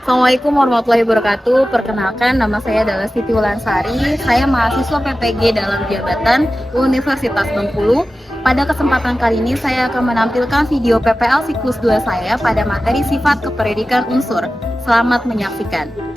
Assalamualaikum warahmatullahi wabarakatuh. Perkenalkan, nama saya adalah Siti Wulansari. Saya mahasiswa PPG dalam jabatan Universitas Bengkulu. Pada kesempatan kali ini saya akan menampilkan video PPL siklus 2 saya pada materi sifat kependidikan unsur. Selamat menyaksikan.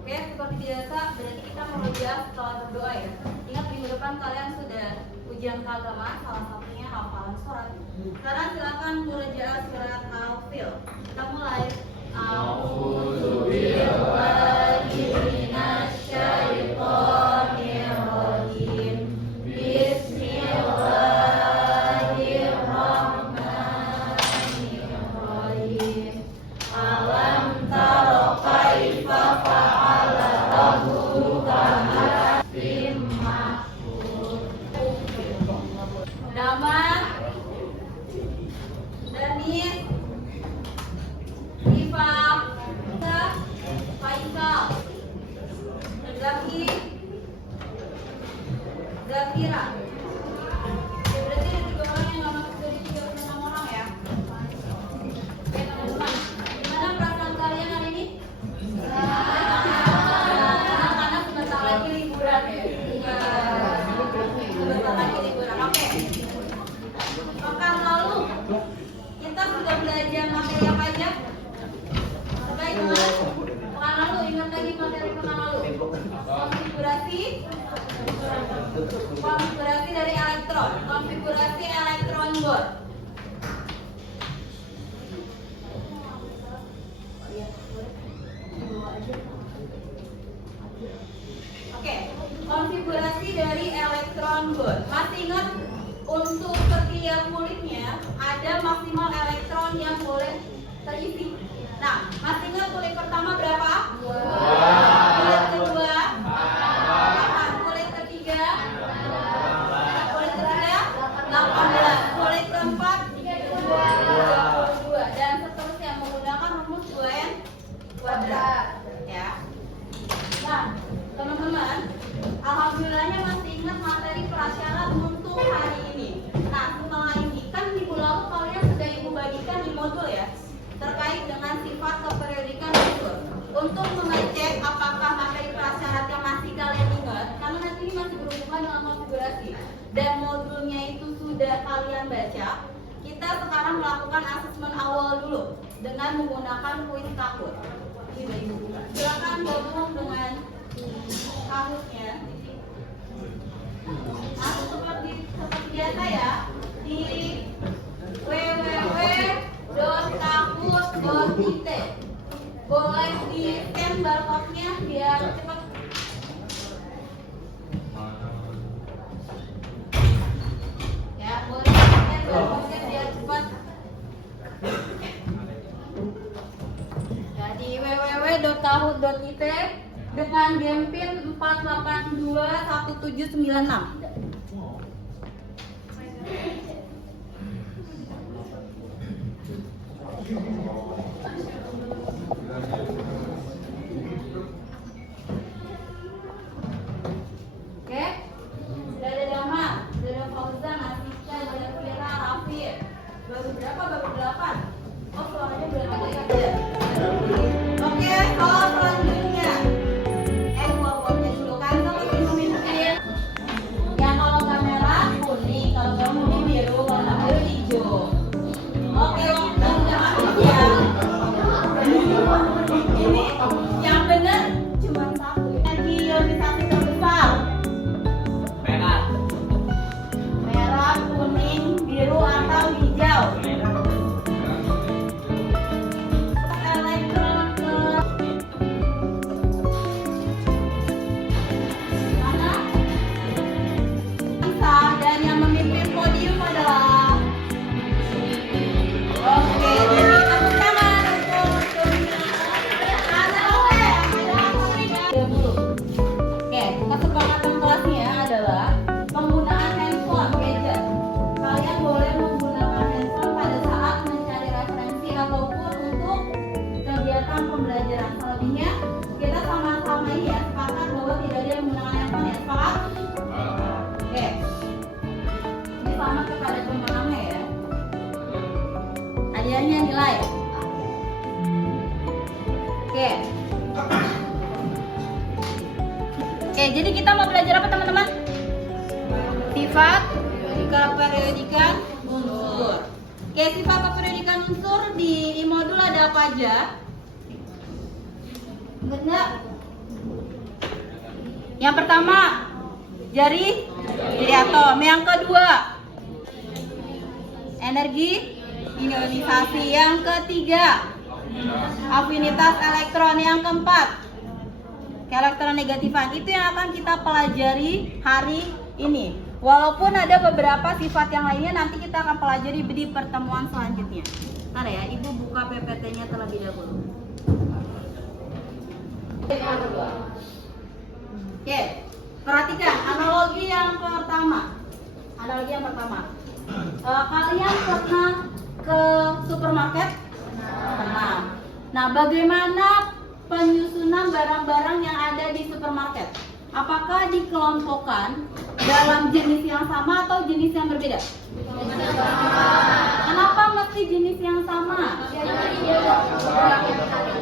Oke, seperti biasa, berarti kita merujuk setelah berdoa ya. Ingat minggu depan kalian sudah ujian keagamaan, salah satunya hafalan surat. Sekarang silakan murojaah surat Al-Fil. Kita mulai. A'udzubillahi minasyaitonirrajim. Bismillahirrahmanirrahim. Alam taro kaifa fa'ala rabbuka bim mahfuz. Nama Danis Ifa Faisal Zaki Zakira. Ya, berarti ada 3 orang yang nggak masuk dari 36 orang ya. Oke teman-teman, gimana perasaan kalian hari ini? Karena sebentar lagi liburan ya. Sebentar lagi liburan. Oke. Pekan lalu kita sudah belajar materi apa aja? Terkait dengan pekan lalu, ingat lagi materi pekan lalu. Konfigurasi dari elektron, konfigurasi elektron board. Oke, konfigurasi dari elektron board. Masih ingat untuk setiap kulitnya ada maksimal elektron yang boleh terisi. Nah, masih ingat kulit pertama berapa? 2. Kulit kedua? 8. Kulit ketiga? Kulit ketiga? 18. Kulit keempat? 22. Dan seterusnya menggunakan rumus 2n kuadrat. Ya. Nah, teman-teman, alhamdulillahnya masih ingat materi prasyarat untuk hari ini. Nah, setelah ini kan minggu lalu kalian sudah ibu bagikan di modul ya, terkait dengan sifat keperiodikan unsur. Untuk mengecek apakah materi prasyaratnya masih kalian ingat, karena nanti ini masih berhubungan dengan konfigurasi dan modulnya itu sudah kalian baca. Kita sekarang melakukan asesmen awal dulu dengan menggunakan kuis Kahoot. Ini udah ibu buka. Silakan gabung dengan Kahootnya. Nah, seperti biasa ya, di www.kahoot.it. Boleh di scan barcode-nya biar cepat. Ya, boleh di scan barcode-nya biar cepat. Dahut.it dengan Gempin 4821796. Oke, sudah ada Dama, sudah ada Fauzan, Atika, sudah ada Fira, Rafi. Baru berapa? Baru 8. Oh, suaranya berapa ya? Oke, kalau selanjutnya buat-buatnya dulu kan kalau diminum yang kalau nggak merah kuning, kalau nggak kuning biru, warna biru hijau. Oke, kita udah masuk ya. Ini yang benar cuma satu. Energi ionisasi terbesar. Merah, kuning, biru atau hijau. Elektron ke mana? Bisa, dan yang memimpin podium adalah oke, jadi tepuk tangan untuk Oke, kesepakatan kelasnya adalah penggunaan handphone gadget. Kalian boleh menggunakan handphone pada saat mencari referensi ataupun untuk kegiatan pembelajaran. Selebihnya kita sama-sama ini ya sepakat bahwa tidak ada yang menggunakan handphone ya, sepakat? Oke, ini sama kepada pemenangnya ya. Hadiahnya nilai. Oke. Oke, jadi kita mau belajar apa teman-teman? Sifat keperiodikan unsur. Oke, sifat keperiodikan unsur di modul ada apa aja? Ingat nggak? Yang pertama, jari atom. Yang kedua, energi ionisasi. Yang ketiga, afinitas elektron. Yang keempat, elektronegatifan. Itu yang akan kita pelajari hari ini. Walaupun ada beberapa sifat yang lainnya nanti kita akan pelajari di pertemuan selanjutnya. Ntar ya, Ibu buka PPT-nya terlebih dahulu. Oke, perhatikan analogi yang pertama. Kalian pernah ke supermarket? Pernah. Nah, bagaimana penyusunan barang-barang yang ada di supermarket? Apakah dikelompokkan dalam jenis yang sama atau jenis yang berbeda? Kenapa mesti jenis yang sama?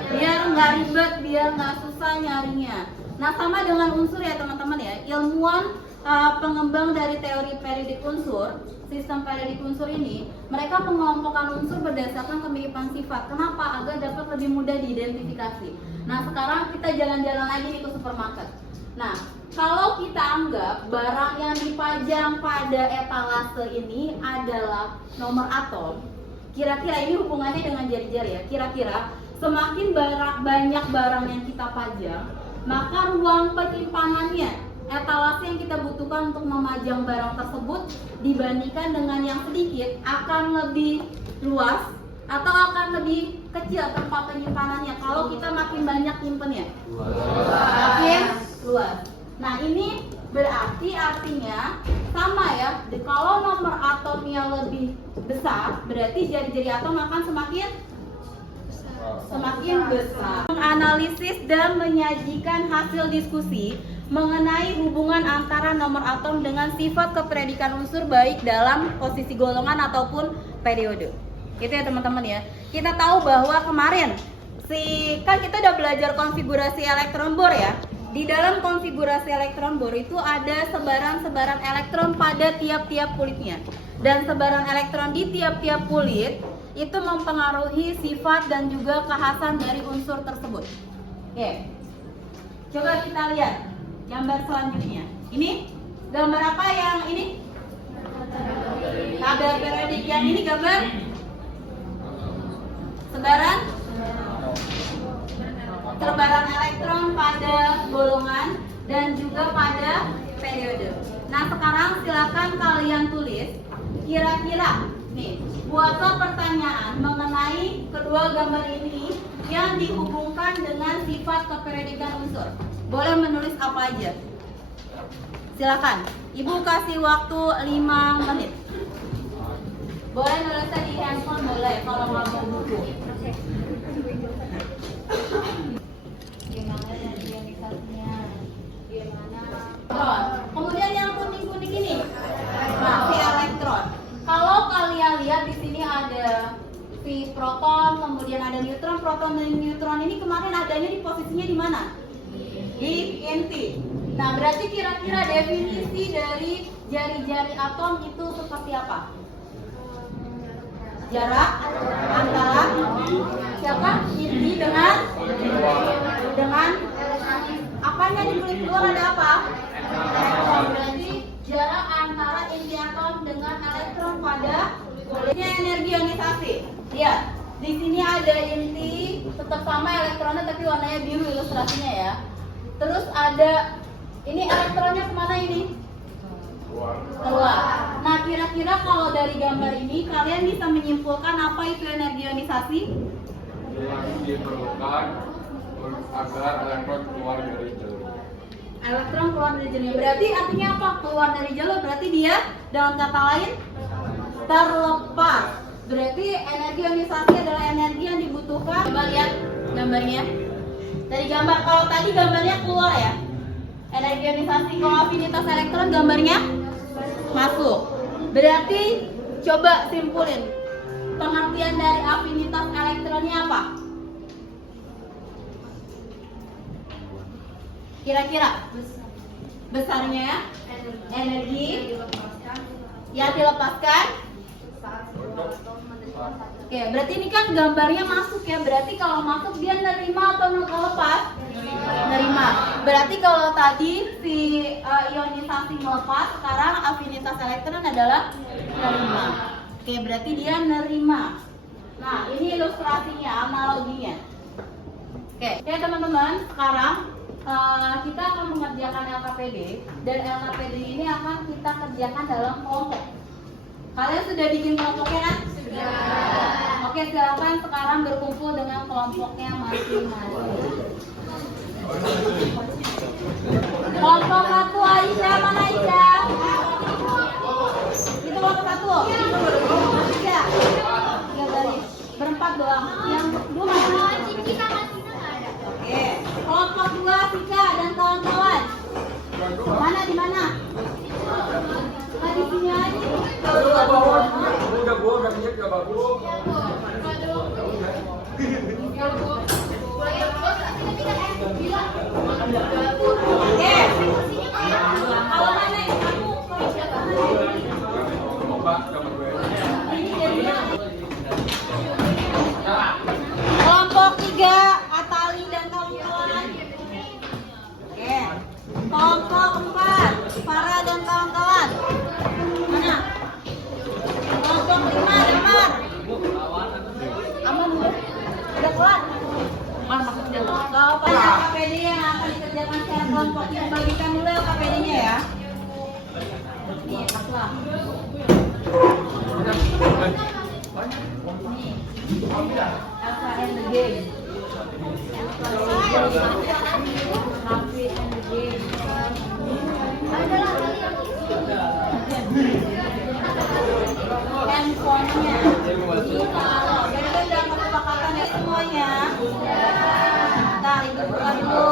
Biar nggak ribet, biar nggak susah nyarinya. Nah, sama dengan unsur ya teman-teman ya. Ilmuwan pengembang dari teori periodik unsur, sistem periodik unsur ini, mereka mengelompokkan unsur berdasarkan kemiripan sifat. Kenapa? Agar dapat lebih mudah diidentifikasi. Nah, sekarang kita jalan-jalan lagi nih ke supermarket. Nah, kalau kita anggap barang yang dipajang pada etalase ini adalah nomor atom, kira-kira ini hubungannya dengan jari-jari ya. Kira-kira semakin banyak barang yang kita pajang, maka ruang penyimpanannya, etalase yang kita butuhkan untuk memajang barang tersebut dibandingkan dengan yang sedikit akan lebih luas atau akan lebih kecil tempat penyimpanannya kalau kita makin banyak nyimpennya. Makin luas. Nah, ini berarti artinya sama ya. Kalau nomor atomnya lebih besar, berarti jari-jari atom akan semakin besar. Menganalisis dan menyajikan hasil diskusi mengenai hubungan antara nomor atom dengan sifat keperiodikan unsur baik dalam posisi golongan ataupun periode. Itu ya teman-teman ya. Kita tahu bahwa kemarin kan kita udah belajar konfigurasi elektron bor ya. Di dalam konfigurasi elektron bor itu ada sebaran-sebaran elektron pada tiap-tiap kulitnya. Dan sebaran elektron di tiap-tiap kulit itu mempengaruhi sifat dan juga kekhasan dari unsur tersebut. Oke. Coba kita lihat gambar selanjutnya. Ini gambar apa yang ini? Tabel periodik. Yang ini gambar sebaran elektron pada golongan dan juga pada periode. Nah, sekarang silakan kalian tulis kira-kira nih, buatlah pertanyaan mengenai kedua gambar ini yang dihubungkan dengan sifat keperiodikan unsur. Boleh menulis apa aja? Silakan. Ibu kasih waktu 5 menit. Boleh nulisnya di handphone, boleh kalau nggak mau buku. Gimana ionisasinya? Gimana? Kemudian yang kuning-kuning ini, si elektron. Kalau kalian lihat di sini ada si proton, kemudian ada neutron. Proton dan neutron ini kemarin adanya di posisinya di mana? Di inti. Nah, berarti kira-kira definisi dari jari-jari atom itu seperti apa? Jarak antara siapa? Inti dengan apanya di kulit luar ada apa? Elektron. Berarti jarak antara inti atom dengan elektron pada kulitnya energi ionisasi. Lihat, di sini ada inti, tetap sama elektronnya tapi warnanya biru ilustrasinya ya. Terus ada ini elektronnya kemana ini? Keluar. Nah, kira-kira kalau dari gambar ini kalian bisa menyimpulkan apa itu energi ionisasi? Yang diperlukan agar elektron keluar dari jalur. Elektron keluar dari jalur. Berarti artinya apa? Keluar dari jalur berarti dia dalam kata lain terlepas. Berarti energi ionisasi adalah energi yang dibutuhkan. Coba lihat gambarnya. Dari gambar, kalau tadi gambarnya keluar ya. Energi ionisasi, kalau afinitas elektron gambarnya masuk. Berarti coba simpulin. Pengertian dari afinitas elektronnya apa? Kira-kira besarnya energi yang dilepaskan. Oke, berarti ini kan gambarnya masuk ya. Berarti kalau masuk dia nerima atau lepas? Nerima. Berarti kalau tadi si ionisasi melepas, sekarang afinitas elektron adalah nerima. Oke, berarti dia nerima. Nah, ini ilustrasinya, analoginya. Oke, teman-teman, sekarang kita akan mengerjakan LKPD, dan LKPD ini akan kita kerjakan dalam kelompok. Kalian sudah bikin kelompoknya kan? Sudah. Oke, silakan sekarang berkumpul dengan kelompoknya masing-masing. Kelompok 1 Aisyah, mana Aisyah? Itu kelompok 1. Tiga baris. Berempat doang. Yang dua mana? Oke. Kelompok 2 Sika dan kawan-kawan. Mana di mana? Nah, di sini aja. Udah minyak gak bagus. Oke. Kalau mana yang kamu kelompok 3 Atali dan kawan-kawan. Oke. Kelompok 4 Farah dan kawan-kawan. Mana? Kelompok 5 Damar. Aman udah keluar. Kalau pada KPD yang akan dikerjakan secara kelompok, kita bagikan dulu KPD-nya ya. Nih, paslah. Nih, Elsa and the Game. Happy and the Game. Handphone-nya. Kalau jadi udah kesepakatan ya semuanya. Ntar ibu buka dulu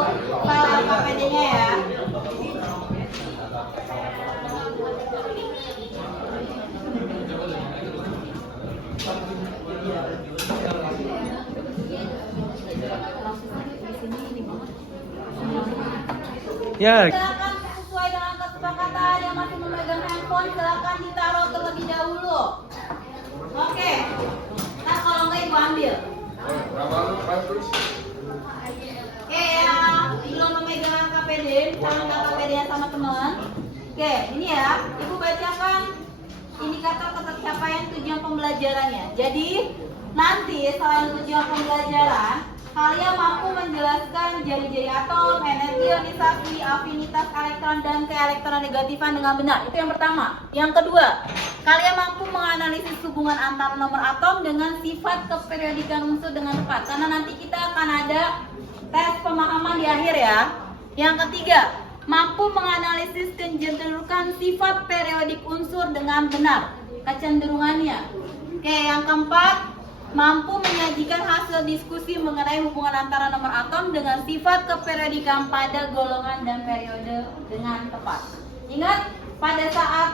file KPD-nya ya. Ya. Silakan sesuai dengan kesepakatan yang masih memegang handphone silakan ditaruh terlebih dahulu. Oke. Nah kalau enggak ibu ambil. Oke yang belum memegang KPD, sama KPD-nya sama teman. Oke ini ya, ibu bacakan indikator ketercapaian tujuan pembelajarannya. Jadi nanti selain tujuan pembelajaran, kalian mampu menjelaskan jari-jari atom, energi ionisasi, afinitas elektron, dan keelektronegatifan dengan benar. Itu yang pertama. Yang kedua, kalian mampu menganalisis hubungan antar nomor atom dengan sifat keperiodikan unsur dengan tepat. Karena nanti kita akan ada tes pemahaman di akhir ya. Yang ketiga, mampu menganalisis kecenderungan sifat periodik unsur dengan benar, kecenderungannya. Oke, yang keempat, mampu menyajikan hasil diskusi mengenai hubungan antara nomor atom dengan sifat keperiodikan pada golongan dan periode dengan tepat. Ingat, pada saat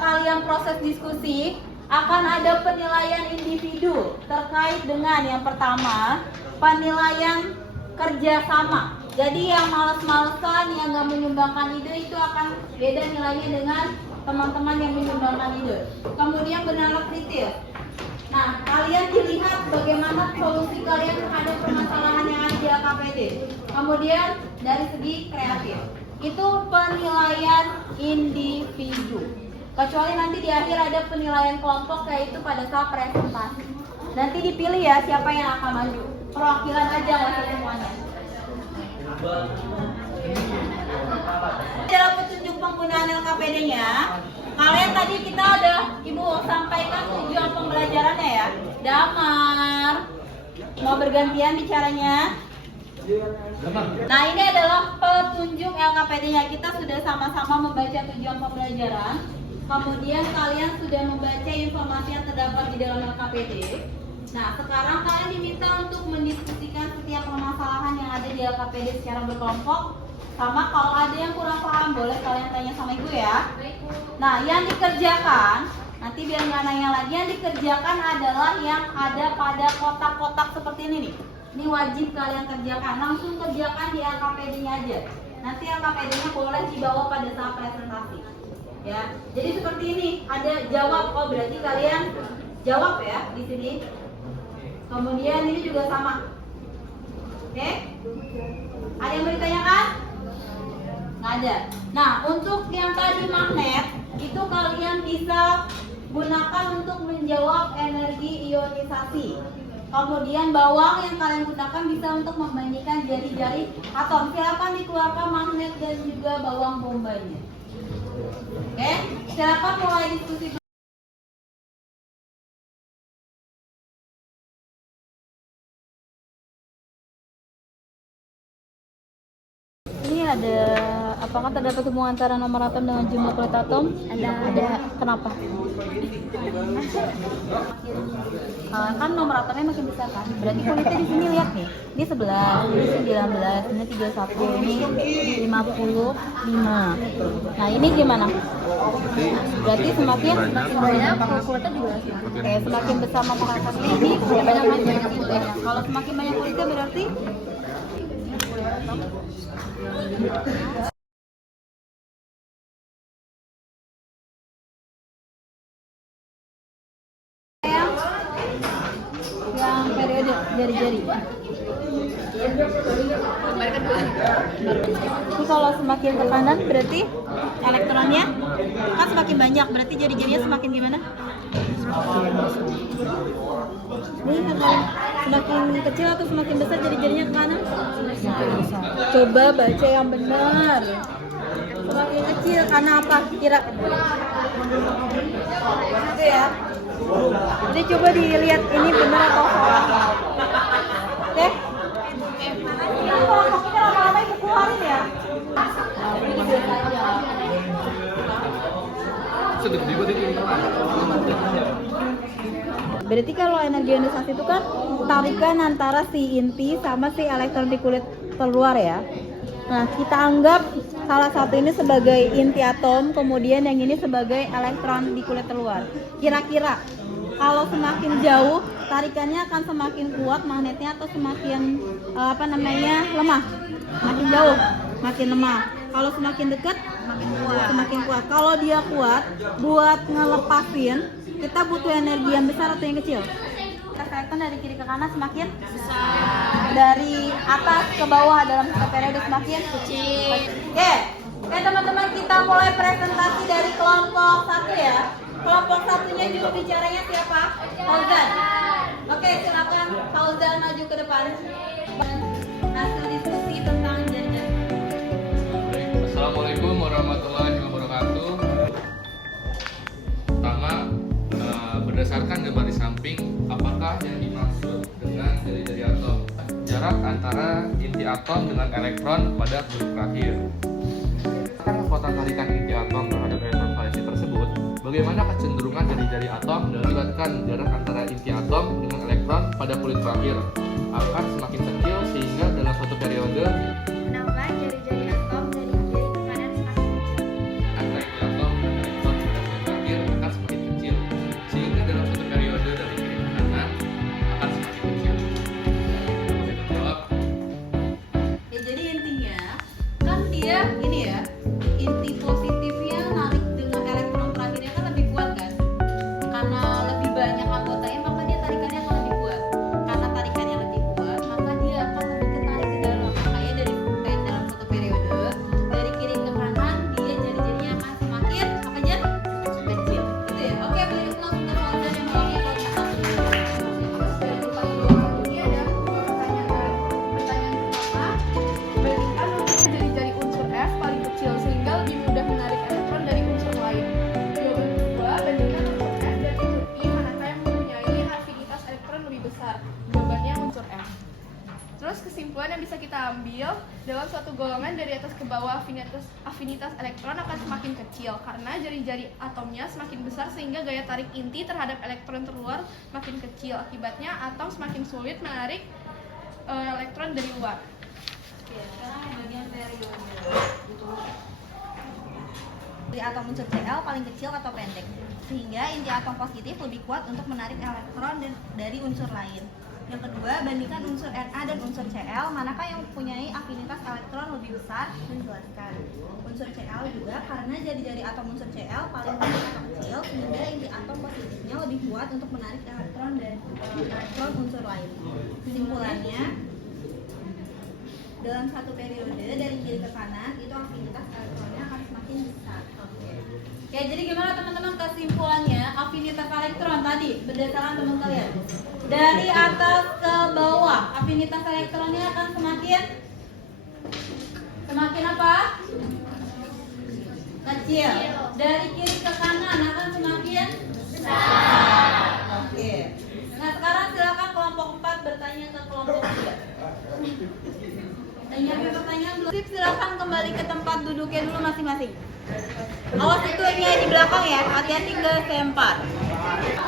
kalian proses diskusi akan ada penilaian individu terkait dengan yang pertama, penilaian kerjasama. Jadi yang males-malesan, yang nggak menyumbangkan ide itu akan beda nilainya dengan teman-teman yang menyumbangkan ide. Kemudian benar kritis. Nah, kalian dilihat bagaimana solusi kalian terhadap permasalahan yang ada di LKPD. Kemudian dari segi kreatif, itu penilaian individu. Kecuali nanti di akhir ada penilaian kelompok, yaitu pada saat presentasi. Nanti dipilih ya siapa yang akan maju. Perwakilan aja nggak usah semuanya. Dalam petunjuk penggunaan LKPD-nya, kalian tadi kita ada Ibu sampaikan tujuan pembelajarannya ya. Damar, mau bergantian bicaranya? Nah, ini adalah petunjuk LKPD-nya. Kita sudah sama-sama membaca tujuan pembelajaran. Kemudian kalian sudah membaca informasi yang terdapat di dalam LKPD. Nah, sekarang kalian diminta untuk mendiskusikan setiap permasalahan yang ada di LKPD secara berkelompok. Sama, kalau ada yang kurang paham boleh kalian tanya sama Ibu ya. Nah, yang dikerjakan, nanti biar nggak nanya lagi, yang dikerjakan adalah yang ada pada kotak-kotak seperti ini nih. Ini wajib kalian kerjakan, langsung kerjakan di LKPD-nya aja. Nanti LKPD-nya boleh dibawa pada saat presentasi. Ya, jadi seperti ini, ada jawab. Oh, berarti kalian jawab ya di sini. Kemudian ini juga sama. Oke? Ada yang mau ditanyakan? Nggak ada. Nah, untuk yang tadi magnet, itu kalian bisa gunakan untuk menjawab energi ionisasi. Kemudian bawang yang kalian gunakan bisa untuk membandingkan jari-jari atom. Silakan dikeluarkan magnet dan juga bawang bombaynya. Oke? Silakan mulai diskusi. Ini ada, apakah terdapat hubungan antara nomor atom dengan jumlah kulit atom? Ada. Kenapa? Kan nomor atomnya makin besar kan? Berarti kulitnya di sini lihat nih. Ini 11, ini 19, ini 31, ini 55. Nah, ini gimana? Berarti semakin banyak kulitnya juga. Semakin besar nomor atomnya ini banyak kulitnya. Kalau semakin banyak kulitnya berarti yang periode jari-jari. Ini kalau semakin ke kanan berarti elektronnya kan semakin banyak, berarti jari-jarinya semakin gimana? Ini semakin kecil atau semakin besar jari-jarinya ke kanan? Coba baca yang benar. Semakin kecil karena apa? Kira itu ya. Jadi coba dilihat ini benar atau salah. Oke? Ini kalau kopinya lama-lama ibu keluarin ya. Ini biasa aja. Berarti kalau energi ionisasi itu kan tarikan antara si inti sama si elektron di kulit terluar ya. Nah, kita anggap salah satu ini sebagai inti atom, kemudian yang ini sebagai elektron di kulit terluar. Kira-kira kalau semakin jauh tarikannya akan semakin kuat magnetnya atau semakin lemah? Makin jauh, makin lemah. Kalau semakin dekat, semakin kuat. Kalau dia kuat, buat ngelepasin, kita butuh energi yang besar atau yang kecil? Kita selektan dari kiri ke kanan semakin besar. Dari atas ke bawah dalam satu periode semakin kecil. Oke, teman-teman, kita mulai presentasi dari kelompok 1 ya. Kelompok satunya juru bicaranya siapa? Fauzan. Oke, silakan Fauzan maju ke depan. apakah yang dimaksud dengan jari-jari atom? Jarak antara inti atom dengan elektron pada kulit terakhir. Karena kekuatan tarikan inti atom terhadap elektron valensi tersebut, bagaimana kecenderungan jari-jari atom dalam melibatkan jarak antara inti atom dengan elektron pada kulit terakhir akan semakin kecil sehingga dalam suatu periode Kenapa jari-jari atom dari kiri ke kanan semakin kecil? antara inti atom dan elektron pada kulit terakhir akan semakin kecil sehingga dalam suatu periode dari kiri ke kanan akan semakin kecil. Boleh dijawab? Ya, jadi intinya kan dia ini ya, inti positifnya narik dengan elektron terakhirnya kan lebih kuat kan, karena lebih banyak anggotanya maka dia tarikannya akan lebih kuat. Karena tarikannya lebih kuat maka dia akan lebih ketarik ke dalam. Makanya kayak dalam satu periode dari kiri ke kanan dia jari-jarinya akan semakin apa aja kecil gitu ya. Oke, boleh close untuk Fauzan yang mewakili kelompok 1. Ini ada pertanyaan. Pertanyaan pertama, bandingkan untuk jari-jari unsur F paling kecil sehingga lebih mudah menarik elektron dari unsur lain. Jawaban kedua, bandingkan unsur F dan unsur I manakah yang mempunyai afinitas elektron lebih besar. Jawabannya unsur F. Terus kesimpulan yang bisa kita ambil, dalam suatu golongan dari atas ke bawah afinitas elektron akan semakin kecil karena jari-jari atomnya semakin besar sehingga gaya tarik inti terhadap elektron terluar makin kecil. Akibatnya atom semakin sulit menarik elektron dari luar. Oke, sekarang yang bagian periode. Dari atom unsur Cl paling kecil atau pendek, sehingga inti atom positif lebih kuat untuk menarik elektron dari unsur lain. Yang kedua, bandingkan unsur Na dan unsur Cl, manakah yang mempunyai afinitas elektron lebih besar? Menjelaskan. Unsur Cl juga karena jari-jari atom unsur Cl paling pendek atau kecil, sehingga inti atom positifnya lebih kuat untuk menarik elektron dan elektron unsur lain. Kesimpulannya, dalam satu periode dari kiri ke kanan itu afinitas elektronnya akan semakin besar. Oke, jadi gimana teman-teman kesimpulannya afinitas elektron tadi berdasarkan teman kalian? Dari atas ke bawah afinitas elektronnya akan semakin apa? Kecil. Dari kiri ke kanan akan semakin besar. Oke. Nah, sekarang silakan kelompok 4 bertanya ke kelompok 3. Tanya pertanyaan belum? Silakan kembali ke tempat duduknya dulu masing-masing. Awas itu yang di belakang ya, hati-hati ke sempar.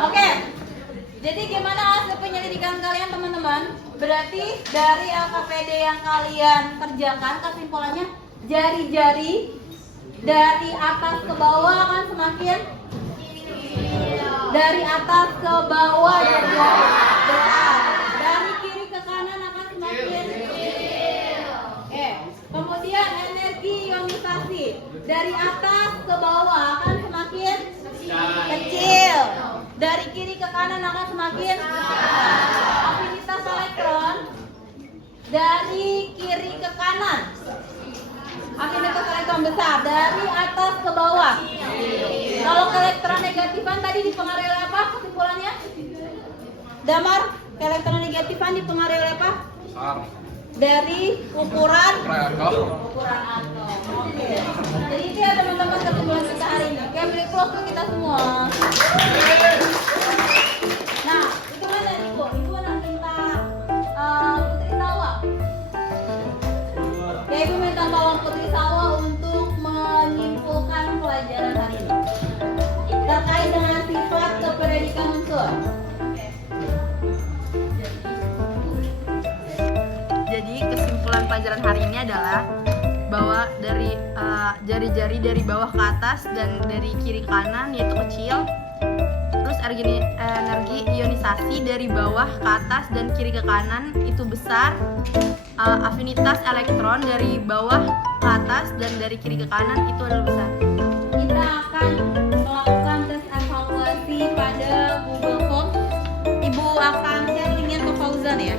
Oke. Jadi gimana hasil penyelidikan kalian teman-teman? Berarti dari LKPD yang kalian kerjakan kesimpulannya jari-jari dari atas ke bawah akan semakin dari atas ke bawah jari-jari besar. Dari kiri ke kanan akan semakin Oke. Kemudian energi ionisasi dari atas ke bawah akan semakin kecil. Dari kiri ke kanan akan semakin afinitas elektron dari kiri ke kanan afinitas elektron besar dari atas ke bawah. Kalau elektron negatifan tadi dipengaruhi oleh apa kesimpulannya? Damar, elektron negatifan dipengaruhi oleh apa? Besar. Dari ukuran Atom. atom. Oke. Jadi itu ya teman-teman kesimpulan kita hari ini. Oke, beri close ke kita semua. Nah, itu mana Ibu? Ibu nak minta Putri Sawa. Ya, Ibu minta tolong Putri Sawa untuk menyimpulkan pelajaran hari ini terkait dengan sifat keperiodikan unsur. Jadi kesimpulan pelajaran hari ini adalah bahwa dari jari-jari dari bawah ke atas dan dari kiri ke kanan yaitu kecil. Terus energi ionisasi dari bawah ke atas dan kiri ke kanan itu besar. Afinitas elektron dari bawah ke atas dan dari kiri ke kanan itu adalah besar. Kita akan melakukan tes evaluasi pada Google Form. Ibu akan share linknya ke Fauzan ya.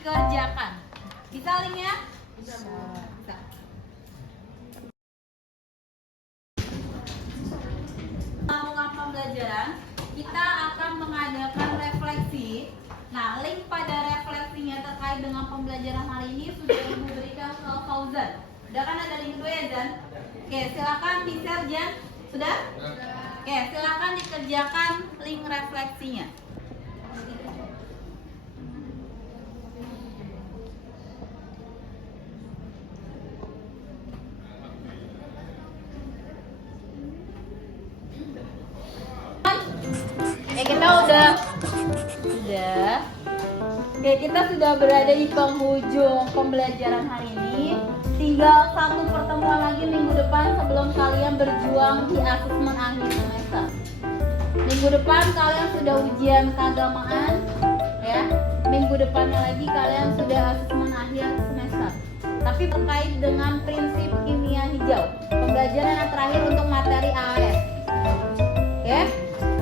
Kerjakan. Bisa linknya? Bisa. Bisa. mengadakan refleksi. Nah, link pada refleksinya terkait dengan pembelajaran hari ini sudah Ibu berikan ke Fauzan. Udah kan ada link 2 ya, Zan? Oke, silakan di-share, Jan. Sudah? Oke, silakan dikerjakan link refleksinya. Kita udah. Oke, kita sudah berada di penghujung pembelajaran hari ini. Tinggal satu pertemuan lagi minggu depan sebelum kalian berjuang di asesmen akhir semester. Minggu depan kalian sudah ujian keagamaan, ya. Minggu depannya lagi kalian sudah asesmen akhir semester. Tapi terkait dengan prinsip kimia hijau, pembelajaran yang terakhir untuk materi AAS. Oke?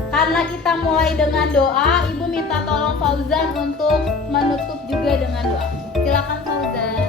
Karena kita mulai dengan doa, Ibu minta tolong Fauzan untuk menutup juga dengan doa. Silakan Fauzan.